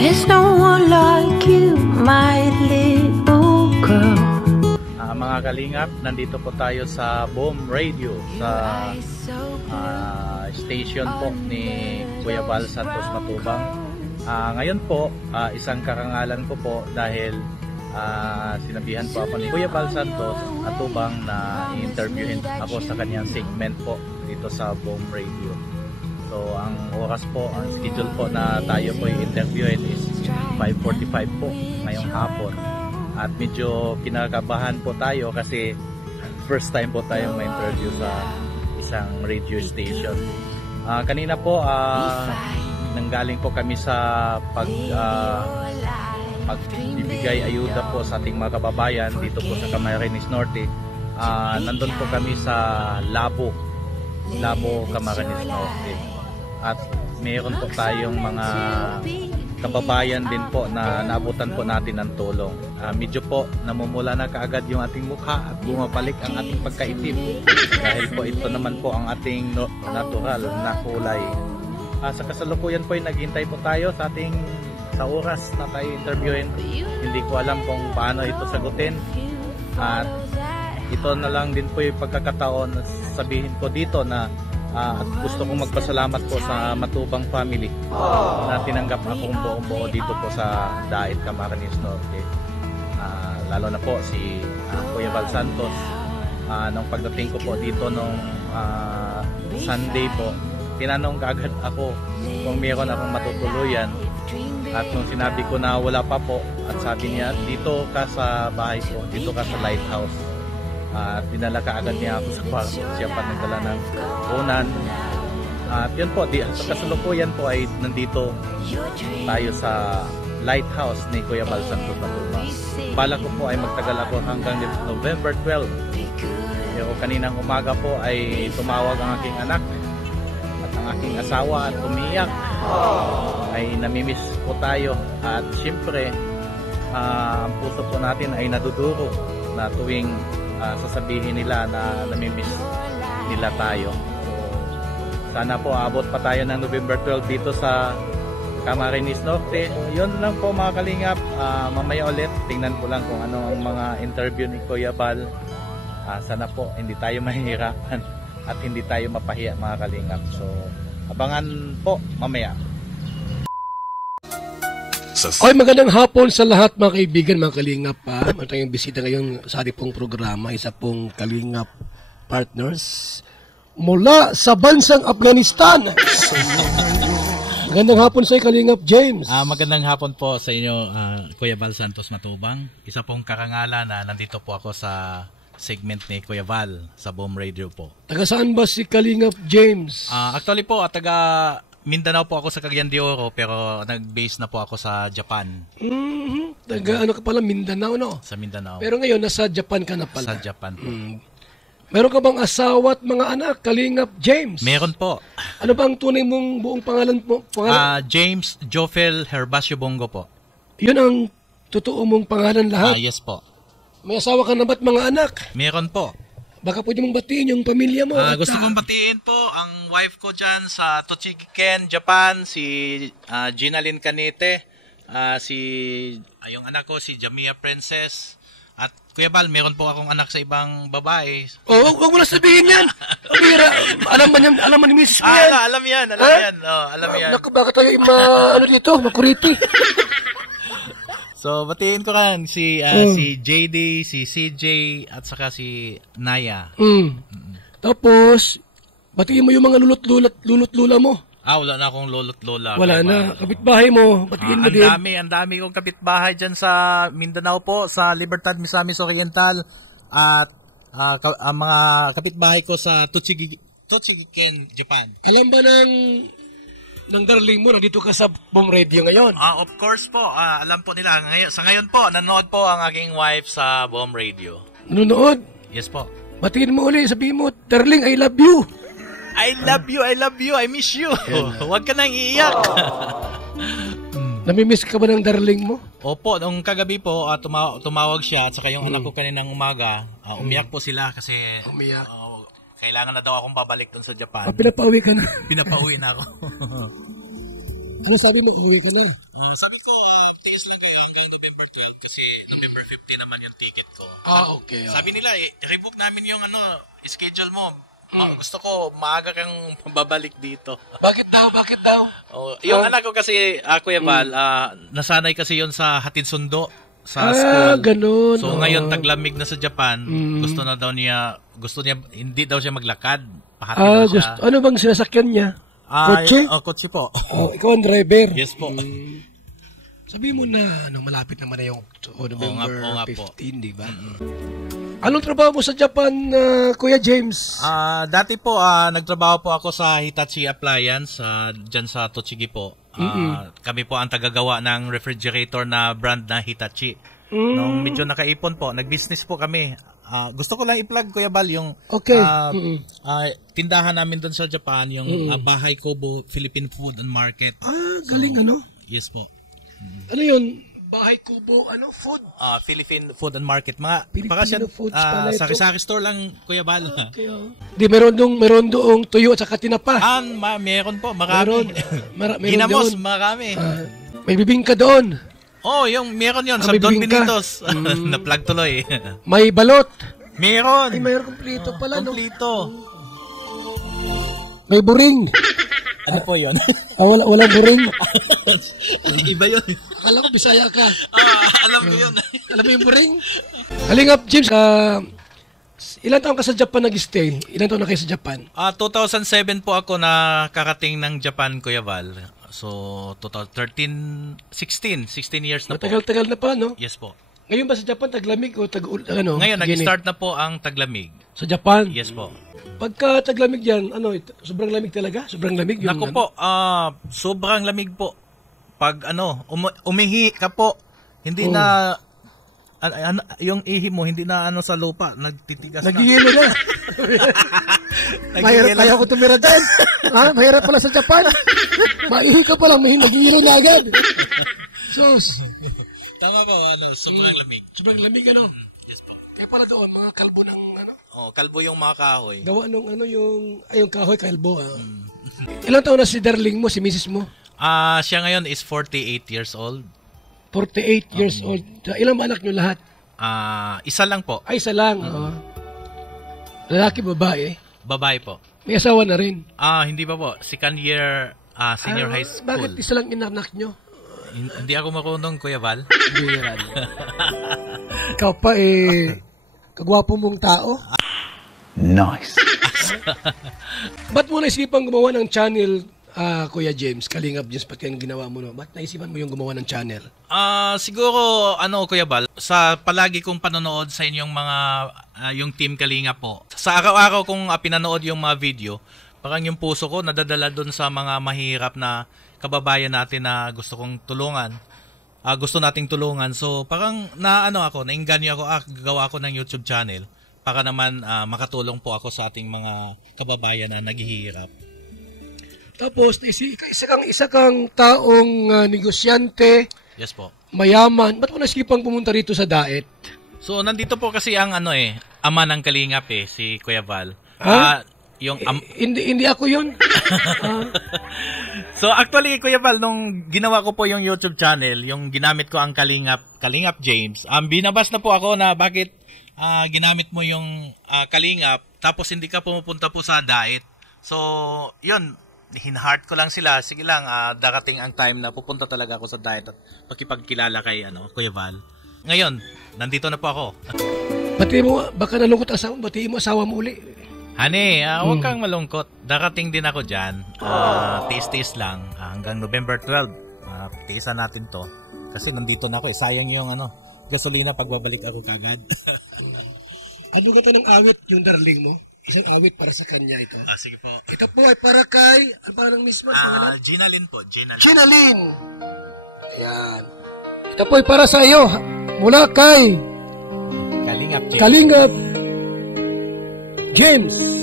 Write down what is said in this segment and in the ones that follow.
There's no one like you, my little girl. Mga kalingap, nandito po tayo sa Boom Radio sa station po ni Kuya Val Santos Matubang. Ngayon po, isang karangalan ko po dahil sinabihan po ako ni Kuya Val Santos Matubang na i-interviewin ako sa kanyang segment po dito sa Boom Radio. So ang oras po, ang schedule po na tayo po i-interviewin is 5:45 po ngayong hapon. At medyo kinakabahan po tayo kasi first time po tayong ma-interview sa isang radio station. Kanina po nanggaling po kami sa pagbibigay ayuda po sa ating mga kababayan dito po sa Camarines Norte. Nandun po kami sa Labo, Camarines Norte. At mayroon po tayong mga kababayan din po na naabutan po natin ng tulong. Medyo po namumula na kaagad yung ating mukha at bumabalik ang ating pagkaitim dahil po ito naman po ang ating natural na kulay. Sa kasalukuyan po ay naghintay po tayo sa oras na tayo interviewin. Hindi ko alam kung paano ito sagutin at ito na lang din po yung pagkakataon na sabihin ko dito na at gusto kong magpasalamat po sa Matubang family na tinanggap akong buong-buo dito po sa Dait, Camarines Norte. Lalo na po si Kuya Val Santos. Nung pagdating ko po dito nung Sunday po, tinanong kaagad ako kung mayroon akong matutuluyan. At nung sinabi ko na wala pa po, at sabi niya, dito ka sa bahay ko, dito ka sa lighthouse. At dinala kaagad niya ako sa kwarto. Siya pa nagdala ng unan. At yun po, sa kasalukuyan po ay nandito tayo sa lighthouse ni Kuya Val Santos Matubang. Bala ko po ay magtagal ako hanggang November 12. Pero kaninang umaga po ay tumawag ang aking anak at ang aking asawa at umiyak. Ay namimiss po tayo. At syempre, ang puso po natin ay naduduro na tuwing sasabihin nila na namimiss nila tayo. So, sana po abot pa tayo ng November 12 dito sa Camarines Norte. Yun lang po mga kalingap. Mamaya ulit, tingnan ko lang kung ano ang mga interview ni Kuya Val. Sana po hindi tayo mahihirapan at hindi tayo mapahiya mga kalingap. So, abangan po mamaya. Oy, magandang hapon sa lahat mga kaibigan, mga kalingap pa. May tayong bisita ngayon sa ating pong programa, isa pong kalingap partners mula sa bansang Afghanistan. Magandang hapon sa iyo, Kalingap James. Magandang hapon po sa inyo, Kuya Val Santos Matubang. Isa pong karangalan na nandito po ako sa segment ni Kuya Val sa Boom Radio po. Taga saan ba si Kalingap James? Actually po, taga Mindanao po ako sa Cagayan de Oro, pero nag-base na po ako sa Japan. Taga ano ka pala, Mindanao, no? Sa Mindanao. Pero ngayon, nasa Japan ka na pala. Sa Japan po. Meron ka bang asawa at mga anak, Kalingap James? Meron po. Ano ba ang tunay mong buong pangalan mo? James Jofel Herbacio Bongo po. Yun ang totoo mong pangalan lahat? Yes po. May asawa ka na ba't mga anak? Meron po. Baka pwede mong batiin yung pamilya mo. Gusto kong batiin po ang wife ko dyan sa Tochigi-ken, Japan, si Ginalyn Canete, yung anak ko, si Jamia Princess, at Kuya Val, meron po akong anak sa ibang babae. Huwag mo na sabihin yan. Alam man ni Mrs. mo yan. Alam yan. Alam yan. Naku, baka tayo makuriti. So, batiin ko lang si JD, si CJ, at saka si Naya. Tapos, batiin mo yung mga lulot-lula mo. Wala na akong lolot-lola. Wala na. Kapitbahay mo, batiin mo din. Ang dami kong kapitbahay dyan sa Mindanao po, sa Libertad, Misamis Oriental, at ang mga kapitbahay ko sa Tochigi-ken, Japan. Alam ba ng darling mo na dito ka sa Boom Radio ngayon? Of course po. Alam po nila. Sa ngayon po, nanonood po ang aking wife sa Boom Radio. Nanonood? Yes po. Batiin mo ulit. Sabihin mo, darling, I love you. I love you. I miss you. Huwag ka nang iiyak. Namimiss ka ba ng darling mo? Opo. Nung kagabi po, tumawag siya at saka yung anak ko kaninang umaga. Umiyak po sila kasi kailangan na daw akong babalik dun sa Japan. Pinapauwi ka na? Pinapauwi na ako. Ano sabi mo, uuwi ka na? Oh, sabi ko, tiis lang kayo hanggang November 12 kasi November 15 naman yung ticket ko. Okay. Sabi nila, rebook namin yung schedule mo. Gusto ko maaga kang babalik dito. Bakit daw? Oh, yung anak ko kasi, Kuya Val, nasanay kasi yon sa hatid sundo sa school. Ganun. So ngayon taglamig na sa Japan, gusto niya hindi daw siya maglakad. Pahatid na siya. Ano bang sinasakyan niya? Kotse? Kotse po. Ikaw ang driver? Yes po. Sabi mo na malapit naman na yung November Oo nga 15, po. di ba? Anong trabaho mo sa Japan, Kuya James? Dati po, nagtrabaho po ako sa Hitachi Appliance dyan sa Tochigi po. Kami po ang tagagawa ng refrigerator na brand na Hitachi. Nung medyo nakaipon po, nag-business po kami. Gusto ko lang i-plug, Kuya Bal, yung tindahan namin doon sa Japan, yung Bahay Kubo Philippine Food and Market. Galing ano? Yes po. Ano yun? Bahay Kubo, food? Philippine Food and Market. Filipino foods pala ito. Sari-sari store lang, Kuya Bal. Di, meron doong tuyo at saka tinapa. Meron po, marami. Meron Ginamos, doon. marami. May bibingka doon. Meron yun. Sa Don Benitos. Na-plug tuloy. May balot. Meron. Ay, mayroon kumplito pala. Kumplito. May buring. Ano po yun? Walang buring. Iba yun. Akala ko Bisaya ka. Alam ko yun. Alam mo yung buring? Halingap, James. Ilan taon ka sa Japan nag-stay? Ilan taon na kayo sa Japan? 2007 po ako nakarating ng Japan, Kuya Val. So, 16 years na po. Matagal-tagal na pa, no? Yes po. Ngayon ba sa Japan taglamig o Ngayon, nag-start na po ang taglamig. Sa Japan? Yes po. Pagka taglamig yan, sobrang lamig talaga? Sobrang lamig yung... Naku po, sobrang lamig po. Pag umihi ka po, hindi na... yung ihi mo, hindi na sa lupa, nagtitigas Nagigilo na. Mahirap kaya ako tumira dyan. Mahirap pala sa Japan. Maihi ka pa lang, nagigilo na agad. Sos. Tama po, sobrang lamig. Sobrang lamig, Yes po. Kaya pala doon, mga kalbo ng kalbo yung mga kahoy. Gawa nung yung kahoy kalbo. Ilang taon na si darling mo, si misis mo? Siya ngayon is 48 years old. 48 years old. Ilang ba anak nyo lahat? Isa lang po. Isa lang. Lalaki, babae? Babae po. May asawa na rin? Hindi pa po. Second year senior high school. Bakit isa lang inanak nyo? Hindi ako marunong, Kuya Val. Bira. Ikaw pa kagwapo mong tao? Nice. Ba't mo naisipan gumawa ng channel, Kuya James? Kalingap James, pati yung ginawa mo, no? Ba't naisipan mo yung gumawa ng channel? Siguro, Kuya Val, sa palagi kong panonood sa inyong mga, yung Team Kalinga po, sa araw-araw kong pinanood yung mga video, parang yung puso ko nadadala dun sa mga mahirap na kababayan natin na gusto kong tulungan. Gusto nating tulungan. So, parang nainganyo ako, gagawa ako ng YouTube channel para naman makatulong po ako sa ating mga kababayan na naghihirap. Tapos, isa kang taong negosyante, yes po. Mayaman. Ba't mo naisipang pumunta rito sa Daet? So, nandito po kasi ang ama ng Kalingap si Kuya Val. Hindi ako yun. So, actually, Kuya Val, nung ginawa ko po yung YouTube channel, yung ginamit ko ang Kalingap James, binabas na po ako na bakit ginamit mo yung Kalingap tapos hindi ka pumupunta po sa Daet. So, yun, hinheart ko lang sila. Sige lang, darating ang time na pupunta talaga ako sa Daet at makipagkilala kay Kuya Val. Ngayon, nandito na po ako. Batiin mo, baka nalungkot asawa, batiin mo asawa mo uli. Honey, huwag kang malungkot. Darating din ako dyan. Tiis-tiis lang. Hanggang November 12. Tiisan natin to. Kasi nandito na ako Sayang yung gasolina pagbabalik ako kagad. Ano ganda ng awit yung darling mo? Isang awit para sa kanya ito. Sige po. Ito po ay para kay, ano para ng mismo? Pangalan? Ginalyn po. Ginalyn. Ginalyn! Ayan. Ito po ay para sa iyo. Mula kay Kalingap James.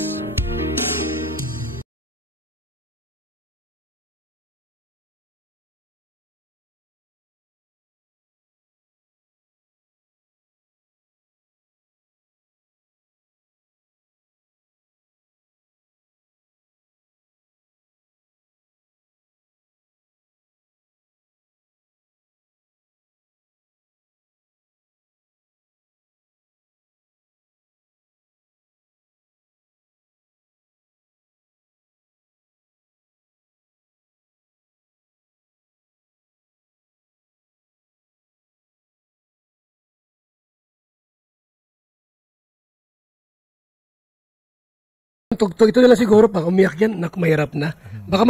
Tugtog, ito na lang siguro, pag umiyak yan, naku, mahirap na. Baka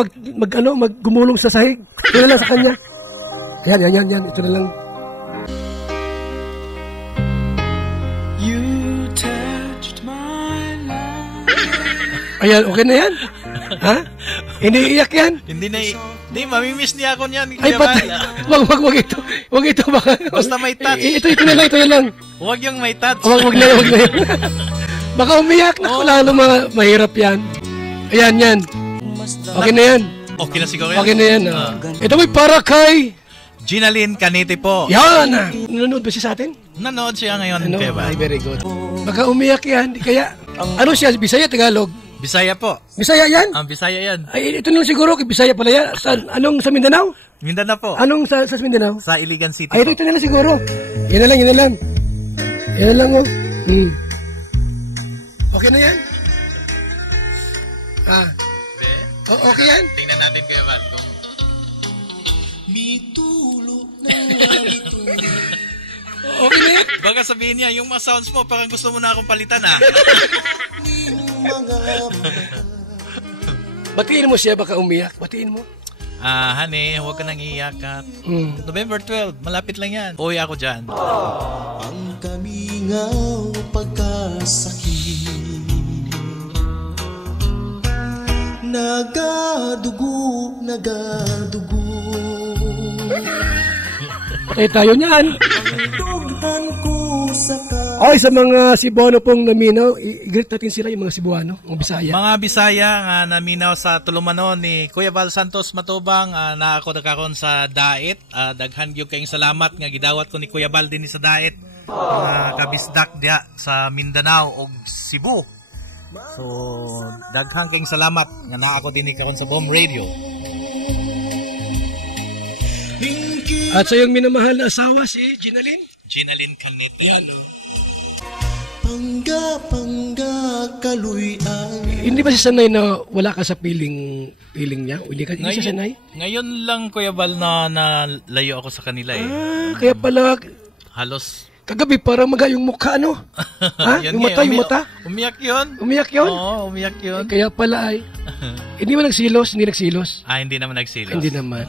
gumulong sa sahig. Ito na lang sa kanya. Yan. Ito na lang. You touched my life. Ayan, okay na yan? Ha? Hindi iyak yan? Hindi, mamimiss niya ako niyan. Ay, patay. Wag ito. Wag ito, baka. Basta may touch. Ito na lang. Huwag yung may touch. Wag na yan. Baka umiyak na. Lalo mahirap yan. Ayan, yan. Okay na yan. Okay na siguro yan. Okay na yan. Ito may para kay Ginalyn Canete po. yan. Nanonood ba siya sa atin? Nanood siya ngayon, Kuya Val. Ay, very good. Baka umiyak yan. Kaya, ano siya? Bisaya, Tagalog? Bisaya po. Bisaya yan? Ang Bisaya yan. Ay, ito na lang siguro. Bisaya pala yan. Anong sa Mindanao? Mindanao po. Anong sa Mindanao? Sa Iligan City Ay, po. ito na lang siguro. Yan na lang. Yan na lang, oh. Okay na yan? Be? Okay yan? Tingnan natin, Kuya Val, kung... Mitulo na mitulo. Okay na yan? Baka sabihin niya, yung mga sounds mo, parang gusto mo na akong palitan, ha? Batiin mo siya, baka umiyak. Batiin mo. Honey, huwag ka nang iiyak at November 12, malapit lang yan. Uwi ako dyan. Ang kamingaw pagkasakit, nagadugo. Patay tayo niyan. Dughan ko sa Ay, sa mga Cebuano pong naminaw, i-greet natin sila, yung mga Cebuano, mga Bisaya. Mga Bisaya nga naminaw sa tulumano ni Kuya Val Santos Matubang, na ako nagkaroon sa Daet. Daghan gyud kayong salamat nga gidawat ko ni Kuya Val din sa Daet. Mga kabisdak diha sa Mindanao ug Cebu. So, daghan kayong salamat nga naa ako din karon sa Bomb Radio. At sa iyong minamahal na asawa, si Ginalyn. Ginalyn Canete. Yan, oh. pangga kaluyan. Hindi ba siya sanay na wala ka sa feeling niya? Hindi siya sanay? Ngayon lang, Kuya Val, na layo ako sa kanila eh. Kaya pala, Halos. kagabi parang magayong mukha, ano? Ha? Yun Yung nga, mata, yung mata? Umiyak yun. Umiyak yun? Oo, umiyak yun. Kaya pala ay, hindi mo nagsilos? Hindi nagsilos? Hindi naman nagsilos. Hindi naman.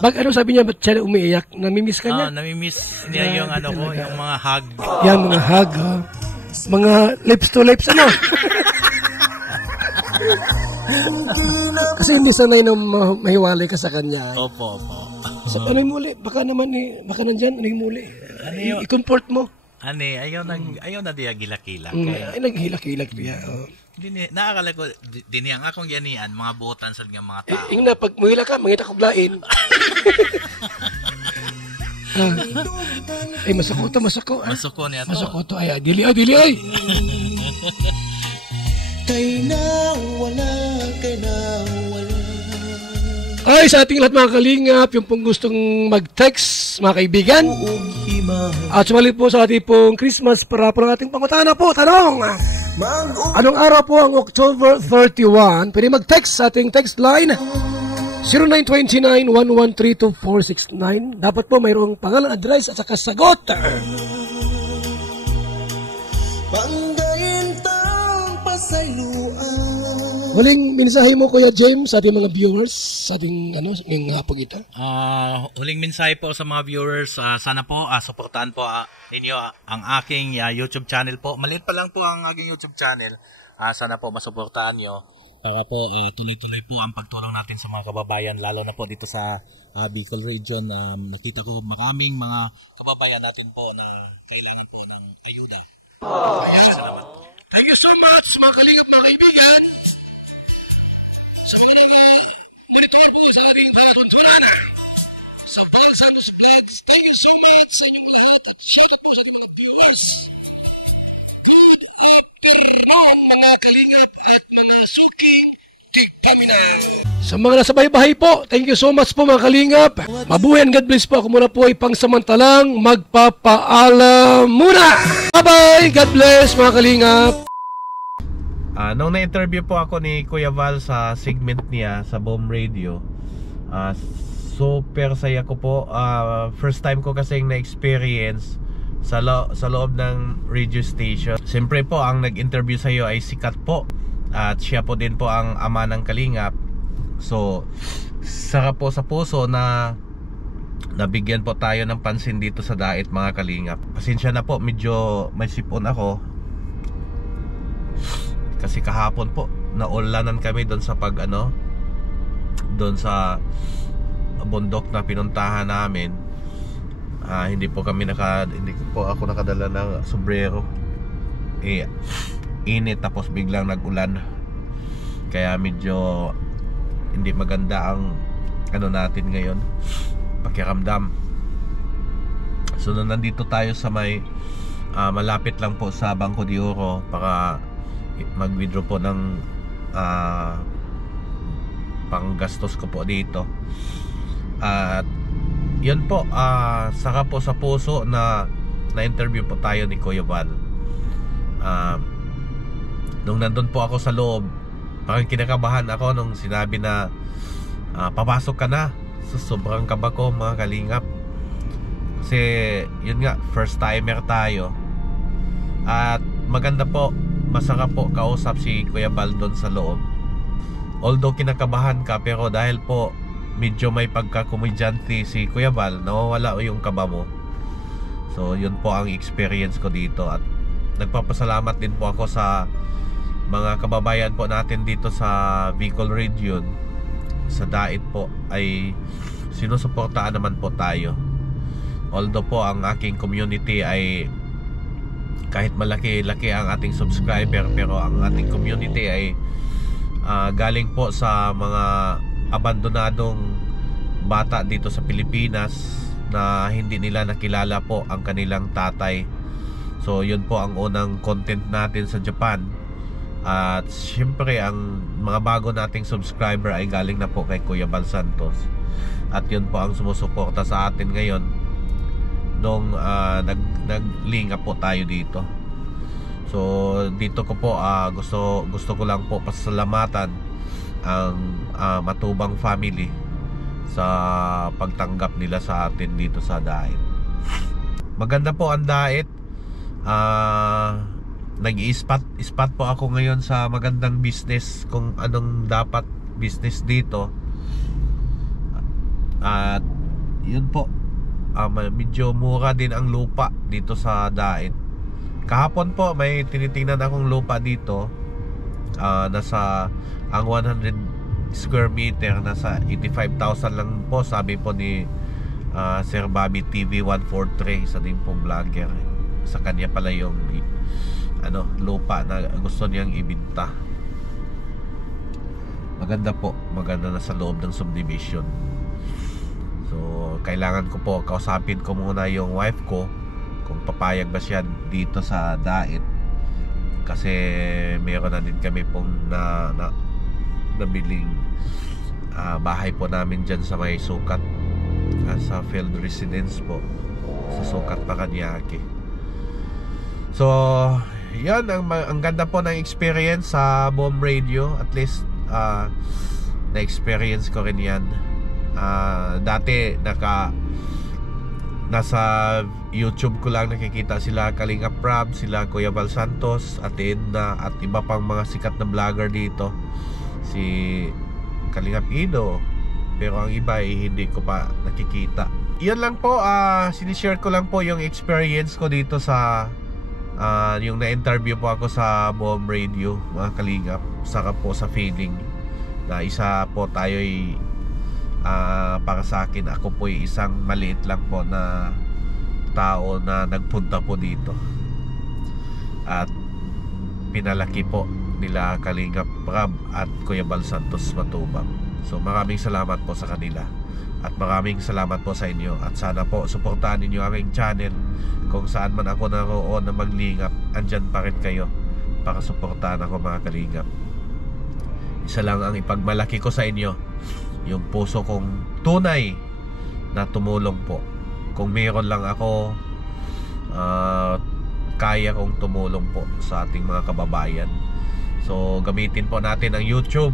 Ano sabi niya, ba't siya umiiyak? Namimiss ka niya? Namimiss niya yung Grabe ko, talaga. yung mga hug. Yan, mga hug, oh. Mga lips to lips, ano? Kasi hindi sanay na mahiwalay ka sa kanya. Opo. Ano yung muli? Baka nandyan, ano yung muli? I-comfort mo. Ayaw na diya gilak-gilak. Ay, naghilak-hilak niya. Oh. Naakala ko, diniyang akong ganian, mga buotan sa mga tao. Na, pag muhila ka, mangita kong lain. Ay, masako to. Masuko niya to. Masako to. Ay, dili. Kay nawala. Ay, sa ating lahat mga kalingap, yung pong gustong mag-text, mga kaibigan. At sumali po sa ating pong Christmas para po ng ating pangutana po. Tanong! Anong araw po ang October 31? Pwede mag-text sa ating text line 0929-1132469. Dapat po mayroong pangalan, address at saka sagot. Panggayin tang pasayluan. Huling mensahe mo, Kuya James, sa ating mga viewers, sa ating ngayong hapon ito. Huling mensahe po sa mga viewers, sana po suportahan po ninyo ang aking YouTube channel po. Maliit pa lang po ang aking YouTube channel. Sana po masuportahan nyo para po tuloy-tuloy po ang pagtulong natin sa mga kababayan, lalo na po dito sa Bicol region. Nakita ko maraming mga kababayan natin po na kailangan po ng ayuda. Ayan. Salamat po. Thank you so much, mga kalingap, mga kaibigan. Sa mga naka-monitor po sa ating palatuntunan sa Val Santos Vlogs, thank you so much sa inyong lahat at shoutout po sa ating mga viewers. Good afternoon, mga kalingap at mga suking tigpaminaw. Sa mga nasa bahay-bahay po, thank you so much po, mga kalingap. Mabuhay and God bless po. Ako muna po ay pangsamantalang magpapaalam muna. Bye-bye, God bless, mga kalingap. Nung na-interview po ako ni Kuya Val sa segment niya sa Bomb Radio, super saya ko po. First time ko kasing na-experience sa loob ng radio station. Siyempre po, ang nag-interview sa iyo ay sikat po. At siya po din po ang ama ng Kalingap. So sarap po sa puso na nabigyan po tayo ng pansin dito sa Dait, mga Kalingap. Pasensya na po, medyo may sipon ako kasi kahapon po naulanan kami doon sa doon sa bundok na pinuntahan namin. Hindi po po ako nakadala ng sombrero. Init, tapos biglang nag-ulan, kaya medyo hindi maganda ang natin ngayon, pakiramdam. So nandito tayo sa may malapit lang po sa Bangko de Oro para mag-withdraw po ng panggastos ko po dito. At yun po, saka po sa puso na na-interview po tayo ni Kuya Val. Nung nandun po ako sa loob, parang kinakabahan ako nung sinabi na papasok ka na. So, sobrang kaba ko, mga Kalingap, kasi yun nga, first timer tayo. At maganda po, masarap po kausap si Kuya Val doon sa loob. Although kinakabahan ka, pero dahil po medyo may pagka-komedyante si Kuya Val, nawawala yung kaba mo. So yun po ang experience ko dito. At nagpapasalamat din po ako sa mga kababayan po natin dito sa Bicol region, sa Dait po, ay sinusuportaan naman po tayo. Although po ang aking community ay kahit malaki-laki ang ating subscriber, pero ang ating community ay galing po sa mga abandonadong bata dito sa Pilipinas na hindi nila nakilala po ang kanilang tatay. So yun po ang unang content natin sa Japan. At siyempre ang mga bago nating subscriber ay galing na po kay Kuya Val Santos. At yun po ang sumusuporta sa atin ngayon nung nag-link up po tayo dito. So dito ko po gusto ko lang po pasalamatan ang Matubang family sa pagtanggap nila sa atin dito sa Dait. Maganda po ang Dait. Nag-i-spot po ako ngayon sa magandang business, kung anong dapat business dito. At yun po, medyo mura din ang lupa dito sa Dait. Kahapon po may tinitingnan akong lupa dito, nasa ang 100 square meter nasa 85,000 lang po, sabi po ni Sir Bobby TV 143, isa din pong vlogger. Sa kanya pala yung lupa na gusto niyang ibinta. Maganda po, maganda na sa loob ng subdivision. So kailangan ko po kausapin ko muna yung wife ko kung papayag ba siya dito sa Dait, kasi meron na din kami pong nabiling bahay po namin dyan sa may Sukat, sa field residence po sa Sukat, Paranaque. So yan, ang ganda po ng experience sa Bomb Radio. At least na-experience ko rin yan. Dati nasa YouTube ko lang nakikita sila Kalingap Prab, sila Kuya Val Santos, at Edna, at iba pang mga sikat na vlogger dito, si Kalingap Ido, pero ang iba ay hindi ko pa nakikita. Yan lang po, sinishare ko lang po yung experience ko dito sa yung na-interview po ako sa Bomb Radio, mga Kalingap. Saka po sa feeling na isa po tayo ay para sa akin, ako po ay isang maliit lang po na tao na nagpunta po dito at pinalaki po nila Kalingap Prab at Kuya Val Santos Matubang. So maraming salamat po sa kanila at maraming salamat po sa inyo, at sana po suportahan ninyo aking channel. Kung saan man ako naroon na maglingap, andyan pa rin kayo para suportahan ako, mga Kalingap. Isa lang ang ipagmalaki ko sa inyo, yung puso kong tunay na tumulong po. Kung meron lang ako, kaya kong tumulong po sa ating mga kababayan. So gamitin po natin ang YouTube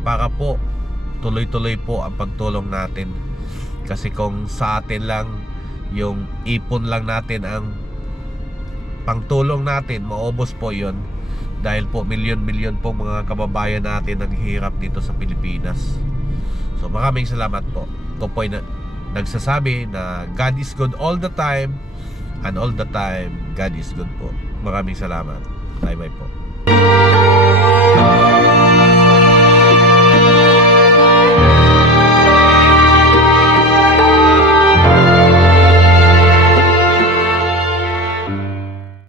para po tuloy-tuloy po ang pagtulong natin. Kasi kung sa atin lang, yung ipon lang natin ang pangtulong natin, maubos po yun. dahil po milyon-milyon po mga kababayan natin ang hirap dito sa Pilipinas. So maraming salamat po. Ito po ay nagsasabi na God is good all the time, and all the time God is good po. Maraming salamat. Bye bye po.